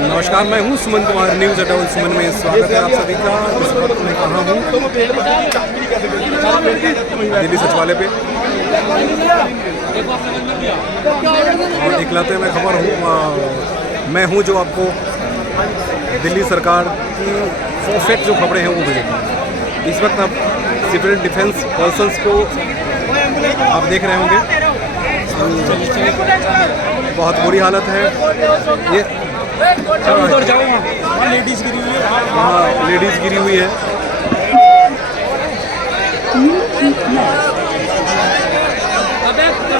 नमस्कार, मैं हूं सुमन कुमार, न्यूज़ एट सुमन में स्वागत है आप सभी का। इस वक्त मैं कहाँ हूँ? दिल्ली सचिवालय पे, और इकलौते में खबर हूँ मैं हूँ जो आपको दिल्ली सरकार की परफेक्ट जो खबरें हैं वो भेजेंगे। इस वक्त आप सिविल डिफेंस पर्सन्स को आप देख रहे होंगे, बहुत बुरी हालत है। ये लेडीज़ गिरी हुई है, हाँ लेडीज़ गिरी हुई है।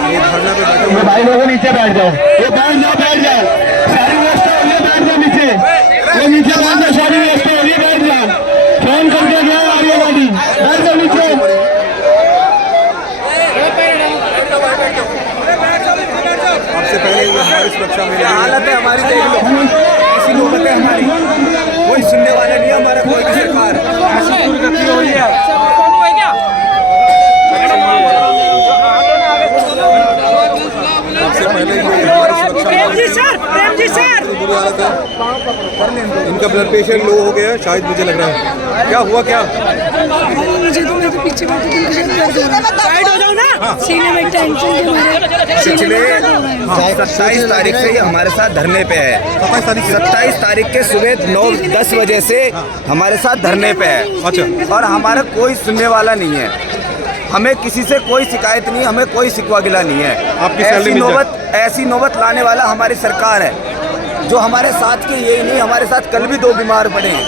ये धरना पे बैठे हुए भाई लोगों नीचे बैठ जाओ, ये बैठ जाओ सारी व्यवस्था ये बैठ जाओ नीचे, ये नीचे बैठ जाओ सारी व्यवस्था ये बैठ जाओ, फोन करके गया आ रही है गाड़ी, बैठ जाओ नीचे। आपसे पहले हमारी सुरक्षा में हालत है हमारी, देख लो ऐसी नौबत है हमारी, कोई सुनने वाला नहीं है हमारा, कोई सरकार ऐसी दुर्गति हो रही है। आपसे पहले हमारी सुरक्षा बुरी हालत है। इनका ब्लड प्रेशर लो हो गया शायद, मुझे लग रहा है। क्या हुआ क्या? मुझे तो मैं तो पीछे बैठी थी, साइड हो जाओ ना, सीने में टेंशन पिछले 27 तारीख से ये हमारे साथ धरने पे है। 27 तारीख के सुबह 9-10 बजे से हमारे साथ धरने पे है। अच्छा। और हमारा कोई सुनने वाला नहीं है, हमें किसी से कोई शिकायत नहीं, हमें कोई शिकवा गिला नहीं है। आपकी ऐसी नौबत लाने वाला हमारी सरकार है, जो हमारे साथ के यही नहीं, हमारे साथ कल भी 2 बीमार पड़े हैं।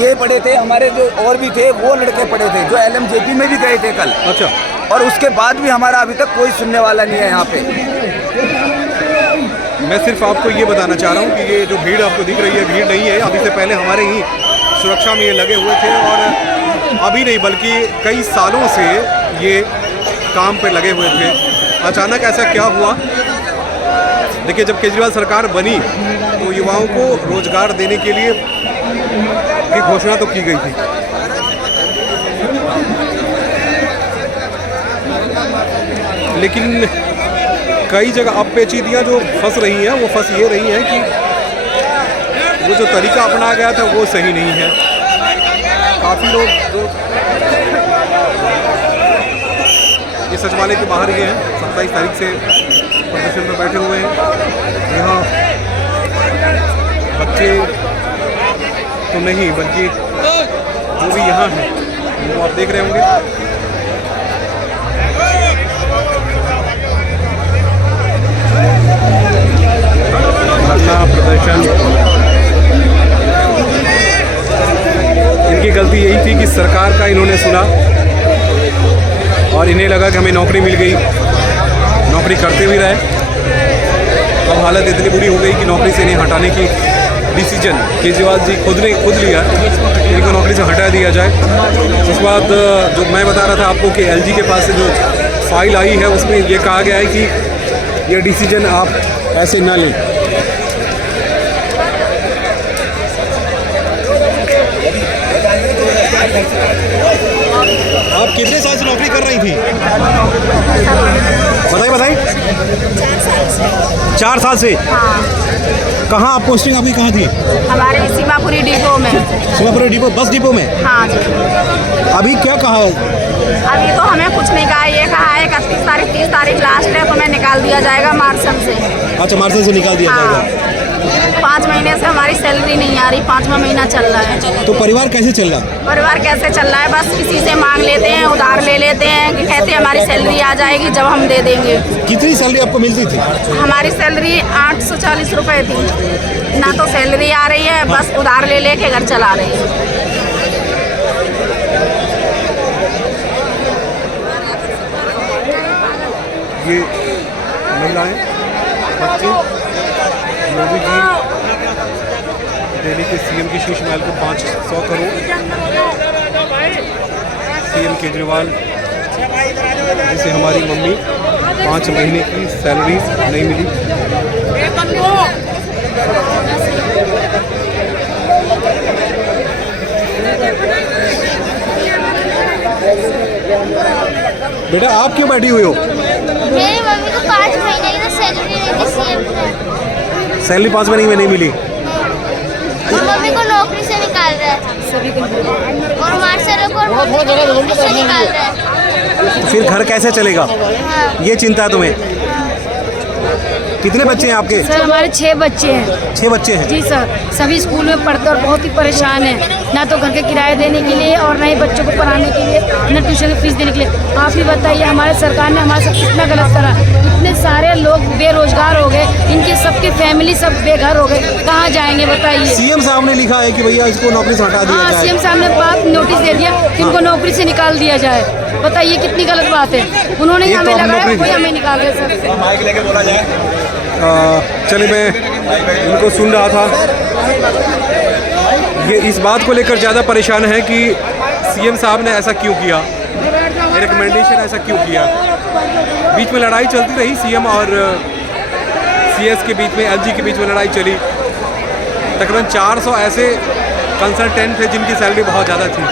ये पड़े थे, हमारे जो और भी थे वो लड़के पड़े थे जो LMJP में भी गए थे कल। अच्छा। और उसके बाद भी हमारा अभी तक कोई सुनने वाला नहीं है यहाँ पे। मैं सिर्फ आपको ये बताना चाह रहा हूँ कि ये जो भीड़ आपको दिख रही है, भीड़ नहीं है। अभी से पहले हमारे ही सुरक्षा में ये लगे हुए थे, और अभी नहीं बल्कि कई सालों से ये काम पे लगे हुए थे। अचानक ऐसा क्या हुआ? देखिए, जब केजरीवाल सरकार बनी तो युवाओं को रोजगार देने के लिए की घोषणा तो की गई थी, लेकिन कई जगह अब पेचीदियाँ जो फंस रही हैं वो फंस ये रही हैं कि वो जो तरीका अपनाया गया था वो सही नहीं है। काफ़ी लोग जो ये सचिवालय के बाहर ही हैं, 27 तारीख से प्रदर्शन में बैठे हुए हैं। यहाँ बच्चे तो नहीं बल्कि जो भी यहाँ हैं वो आप देख रहे होंगे। धरना प्रदर्शन, इनकी गलती यही थी कि सरकार का इन्होंने सुना और इन्हें लगा कि हमें नौकरी मिल गई, नौकरी करते भी रहे। अब हालत इतनी बुरी हो गई कि नौकरी से इन्हें हटाने की डिसीजन केजरीवाल जी खुद लिया, इनको नौकरी से हटा दिया जाए। उसके बाद जो मैं बता रहा था आपको कि LG के पास से जो फाइल आई है उसमें ये कहा गया है कि ये डिसीजन आप ऐसे ना लें। आप कितने साल से नौकरी कर रही थी? बताइए। 4 साल से। हाँ। कहाँ आप पोस्टिंग आपकी कहाँ थी? हमारे सीमापुरी डिपो में। सीमापुरी डिपो, बस डिपो में? हाँ जी। अभी क्या कहा है? अभी तो हमें कुछ नहीं कहा, ये कहा है 31 तारीख 30 तारीख लास्ट है, तो हमें निकाल दिया जाएगा मार्चल से। अच्छा, मार्चल से निकाल दिया जाएगा। 5 महीने से हमारी सैलरी नहीं आ रही, 5वां महीना चल रहा है। तो परिवार कैसे चल रहा है? परिवार कैसे चल रहा है? बस किसी से मांग लेते हैं, उधार ले लेते हैं कि कहते हैं हमारी सैलरी आ जाएगी जब हम दे देंगे। कितनी सैलरी आपको मिलती थी? हमारी सैलरी 840 रुपये थी। ना तो सैलरी आ रही है, बस उधार ले लेके घर चला रही है। ये महिलाएं, बच्चे, मोदी जी दिल्ली के CM की शीश महल को 500 करोड़, CM केजरीवाल जिसे हमारी मम्मी 5 महीने की सैलरी नहीं मिली। बेटा आप क्यों बैठी हुई हो? मेरी मम्मी को 5 महीने की सैलरी नहीं थी, CM सैलरी 5 महीने में नहीं मिली। और मम्मी को नौकरी से निकाल रहा है और हमारे सर को नौकरी से निकाल रहा है। फिर घर कैसे चलेगा, हाँ। ये चिंता है तुम्हें। कितने बच्चे हैं आपके? सर हमारे 6 बच्चे हैं। 6 बच्चे हैं। जी सर, सभी स्कूल में पढ़ते और बहुत ही परेशान हैं, ना तो घर के किराए देने के लिए और ना ही बच्चों को पढ़ाने के लिए, ना ट्यूशन की फीस देने के लिए। आप ही बताइए हमारे सरकार ने हमारे साथ कितना गलत करा। इतने सारे लोग बेरोजगार हो गए, इनके सबके फैमिली सब बेघर हो गए, कहाँ जाएंगे बताइए। सीएम साहब ने लिखा है कि भैया इसको नौकरी से हटा दिया हाँ, जाए। सीएम साहब ने बात नोटिस दे दिया कि इनको नौकरी से निकाल दिया जाए। बताइए कितनी गलत बात है। उन्होंने एक तो हमें आप लगाया, नौकरी- कोई हमें निकाल दिया सर। माइक लेके बोला जाए। चले, मैं इनको सुन रहा था। ये इस बात को लेकर ज़्यादा परेशान है कि सीएम साहब ने ऐसा क्यों किया, रिकमेंडेशन ऐसा क्यों किया। बीच में लड़ाई चलती रही सीएम और सीएस के बीच में, एलजी के बीच में लड़ाई चली। तकरीबन 400 ऐसे कंसल्टेंट थे जिनकी सैलरी बहुत ज़्यादा थी।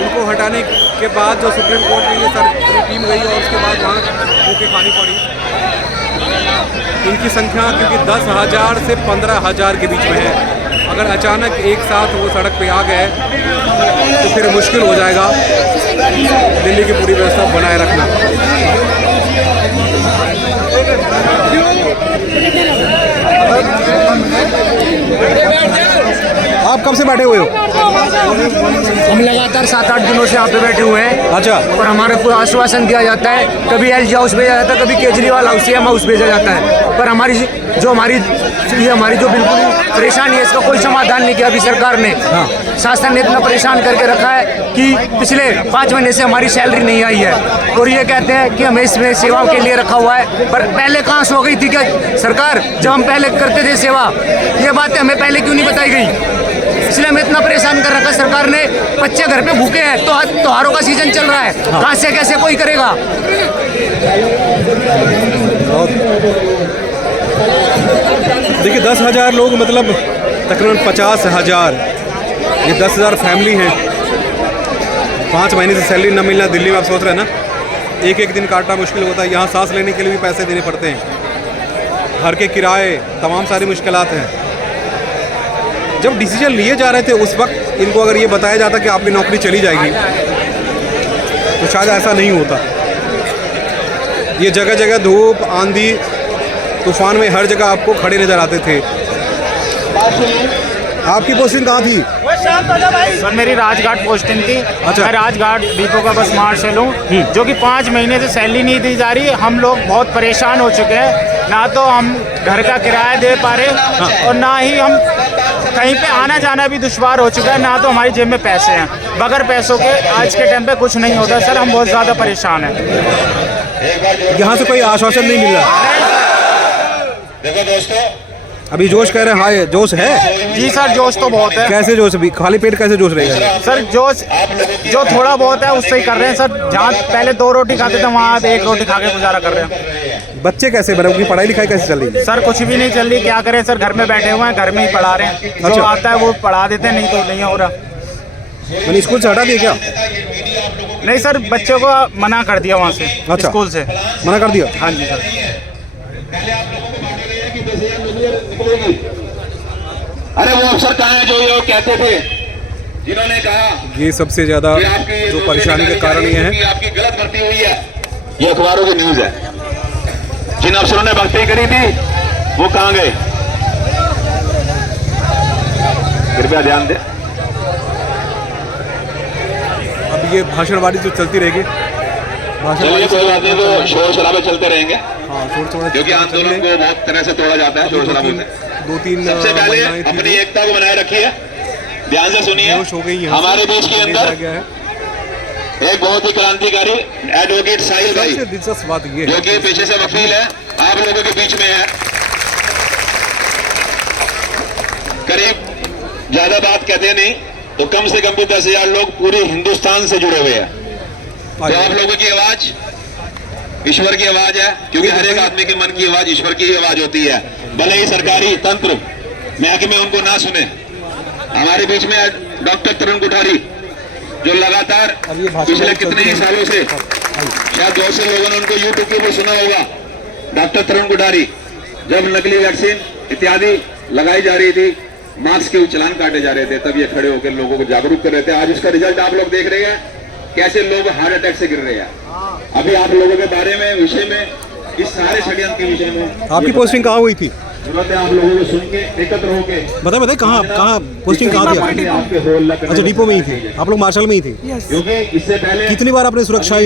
उनको हटाने के बाद जो सुप्रीम कोर्ट में ये सारी टीम गई और उसके बाद वहाँ धोखे खानी पड़ी। इनकी संख्या क्योंकि 10,000 से 15,000 के बीच में है। अगर अचानक एक साथ वो सड़क पे आ गए तो फिर मुश्किल हो जाएगा दिल्ली की पूरी व्यवस्था बनाए रखना। आप कब से बैठे हुए हो? हम लगातार 7-8 दिनों से यहाँ पे बैठे हुए हैं। अच्छा। और हमारे को आश्वासन दिया जाता है, कभी एलजी हाउस भेजा जाता है, कभी केजरीवाल हाउस, सीएम हाउस भेजा जाता है, पर हमारी जो बिल्कुल परेशानी है इसका कोई समाधान नहीं किया अभी सरकार ने। शासन ने इतना परेशान करके रखा है कि पिछले 5 महीने से हमारी सैलरी नहीं आई है और ये कहते हैं कि हमें इसमें सेवाओं के लिए रखा हुआ है। पर पहले कहाँ सो गई थी क्या सरकार, जब हम पहले करते थे सेवा? ये बातें हमें पहले क्यों नहीं बताई गई? इसलिए हमें इतना परेशान कर रखा सरकार ने। बच्चे घर पे भूखे हैं, तो त्योहारों का सीजन चल रहा है, कहाँ से कैसे कोई करेगा? देखिए 10,000 लोग मतलब तकरीबन 50,000, ये 10,000 फैमिली हैं। 5 महीने से सैलरी न मिलना, दिल्ली में आप सोच रहे हैं ना, एक एक दिन काटना मुश्किल होता है। यहाँ सांस लेने के लिए भी पैसे देने पड़ते हैं, घर के किराए, तमाम सारी मुश्किलात हैं। जब डिसीजन लिए जा रहे थे उस वक्त इनको अगर ये बताया जाता कि आपकी नौकरी चली जाएगी तो शायद ऐसा नहीं होता। ये जगह जगह धूप, आंधी, तूफान में हर जगह आपको खड़े नज़र आते थे। आपकी पोस्टिंग कहाँ थी? सर मेरी राजघाट पोस्टिंग थी। अच्छा। मैं राजघाट डिपो का बस मार्शल हूँ, जो कि 5 महीने से सैलरी नहीं दी जा रही। हम लोग बहुत परेशान हो चुके हैं, ना तो हम घर का किराया दे पा रहे और ना ही हम कहीं पे आना जाना भी दुश्वार हो चुका है, ना तो हमारी जेब में पैसे हैं। बगैर पैसों के आज के टाइम पे कुछ नहीं होता सर, हम बहुत ज़्यादा परेशान हैं। यहाँ से कोई आश्वासन नहीं मिल रहा। देखो दोस्तों, अभी जोश कह रहे हैं, हाँ जोश है। जी सर, जोश तो बहुत है। कैसे जोश? अभी खाली पेट कैसे जोश रहेगा? सर जोश जो थोड़ा बहुत है उससे ही कर रहे हैं सर। जहाँ पहले 2 रोटी खाते थे वहाँ अब 1 रोटी खा के गुजारा कर रहे हैं। बच्चे कैसे बने? उनकी पढ़ाई लिखाई कैसे चल रही है? सर कुछ भी नहीं चल रही, क्या करें सर, घर में बैठे हुए हैं, घर में ही पढ़ा रहे हैं। जो अच्छा। आता है वो पढ़ा देते हैं, नहीं तो नहीं हो रहा। मैंने स्कूल से हटा दिया क्या? नहीं सर, बच्चों को मना कर दिया वहाँ से, अच्छा। स्कूल से। मना कर दिया? हाँ जी सर। अरे वो अफसर कहाँ हैं जो ये कहते थे, जिन्होंने कहा ये सबसे ज़्यादा कि आपकी जो परेशानी के कारण ये है। कि आपकी गलत भर्ती हुई है, ये अखबारों की न्यूज है। जिन अफसरों ने भर्ती करी थी वो कहाँ गए? कृपया ध्यान दें। अब ये भाषणबाजी जो चलती रहेगी, चलिए कोई बात नहीं, तो शोर शराबे चलते रहेंगे, हाँ थोड़ा क्योंकि आंदोलन को बहुत तरह से तोड़ा जाता है शोर शराबे से। 2-3 सबसे पहले अपनी एकता को बनाए रखिए, ध्यान से सुनिए। हो गई यहाँ हमारे बीच के अंदर गया है। एक बहुत ही क्रांतिकारी एडवोकेट साहिल भाई, सबसे दिलचस्प बात ये जो है कि पेशे से वकील है, आप लोगों के बीच में है। करीब ज्यादा बात कहते नहीं तो कम से कम भी 10,000 लोग पूरे हिंदुस्तान से जुड़े हुए हैं। तो आप लोगों की आवाज ईश्वर की आवाज है, क्योंकि हर एक आदमी के मन की आवाज ईश्वर की आवाज होती है। भले ही सरकारी तंत्र महकमे उनको ना सुने। हमारे बीच में डॉक्टर तरुण कोठारी, जो लगातार पिछले कितने ही सालों से, शायद 200 लोगों ने उनको यूट्यूब के ऊपर सुना होगा, डॉक्टर तरुण कोठारी जब नकली वैक्सीन इत्यादि लगाई जा रही थी, मास्क के चालान काटे जा रहे थे, तब ये खड़े होकर लोगों को जागरूक कर रहे थे। आज उसका रिजल्ट आप लोग देख रहे हैं, कैसे लोग हार्ट अटैक से गिर रहे हैं। अभी आप लोगों के बारे में, विषय में, इस सारे षड्यंत्र के विषय में आपकी पोस्टिंग कहाँ हुई थी? जरूरत है आप लोगों को सुन के एकत्र होके बताए कहाँ पोस्टिंग कहाँ थी आपकी? अच्छा, डिपो में ही थी आप लोग, मार्शल में ही थी। क्योंकि इससे पहले कितनी बार आपने सुरक्षा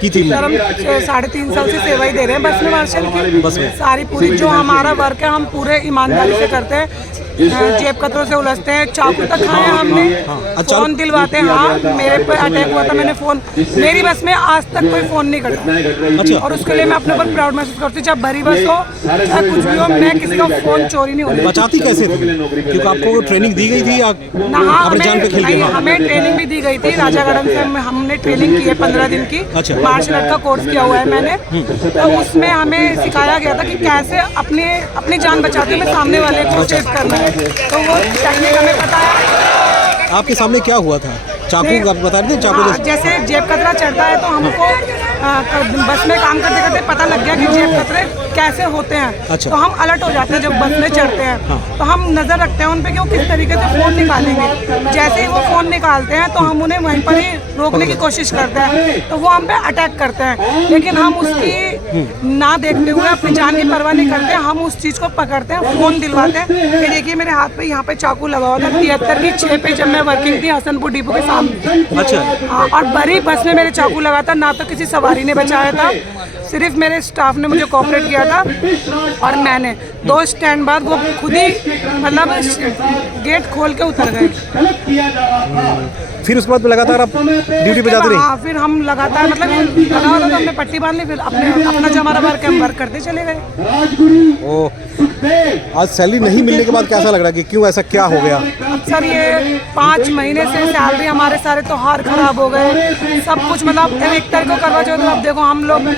की थी? सर हम 3.5 साल से सेवा ही दे रहे हैं बस में, मार्शल की बस में। सारी पूरी जो हमारा वर्क है हम पूरे ईमानदारी से करते हैं। जेब कतरों से उलझते हैं, चाकू तक खाए हैं हमने, फोन दिलवाते हैं। हाँ, मेरे पे अटैक हुआ था, मैंने फोन, मेरी बस में आज तक कोई फोन नहीं कटा। अच्छा। और उसके लिए मैं अपने ऊपर प्राउड महसूस करती हूँ। चाहे भरी बस हो चाहे कुछ भी हो, मैं किसी का फोन चोरी नहीं होने। बचाती कैसे थी? क्योंकि आपको ट्रेनिंग दी गई थी या अपने जान पे खेल के? हमें ट्रेनिंग भी दी गई थी राजागढ़ से, हमने ट्रेनिंग की है 15 दिन की। अच्छा। मार्शल आर्ट का कोर्स किया हुआ है मैंने, तो उसमें हमें सिखाया गया था कि कैसे अपनी जान बचाते हुए सामने वाले को सेव करना है, तो वो टेक्निक हमें पता है। आपके सामने क्या हुआ था? चाकू आप बता रहे थे? चाकू जैसे जेब कतरा चढ़ता है तो हमको बस में काम करते करते पता लग गया कि जेब कतरे कैसे होते हैं। अच्छा। तो हम अलर्ट हो जाते हैं जब बस में चढ़ते हैं। तो हम नज़र रखते हैं उन पे कि वो किस तरीके से फ़ोन निकालेंगे। जैसे ही वो फ़ोन निकालते हैं तो हम उन्हें वहीं पर ही रोकने की कोशिश करते हैं, तो वो हम पे अटैक करते हैं। लेकिन हम उसकी ना देखते हुए, अपनी जान की परवाह नहीं करते, हम उस चीज़ को पकड़ते हैं, फ़ोन दिलवाते हैं। ये देखिए मेरे हाथ पे यहाँ पे चाकू लगा हुआ था 73 की 6 पे, जब मैं वर्किंग थी हसनपुर डिपो के सामने। अच्छा। हाँ, और बड़ी बस में मेरे चाकू लगा था, ना तो किसी सवारी ने बचाया था, सिर्फ मेरे स्टाफ ने मुझे कोऑपरेट किया था। और मैंने 2 स्टैंड बाद वो खुद ही मतलब गेट खोल के उतर गए। फिर उसके बाद लगातार आप ड्यूटी पे जाते रहे? हाँ, फिर हम लगातार मतलब लगा हुआ था तो हमने पट्टी बांध ली, फिर अपना जो हमारा वर्क है हम वर्क करते चले गए। ओह, आज सैलरी नहीं मिलने के बाद कैसा लग रहा है कि क्यों, ऐसा क्या हो गया? अब सर ये 5 महीने से सैलरी, हमारे सारे त्योहार खराब हो गए, सब कुछ मतलब 1 तारीख को करवा चौथ, अब देखो हम लोग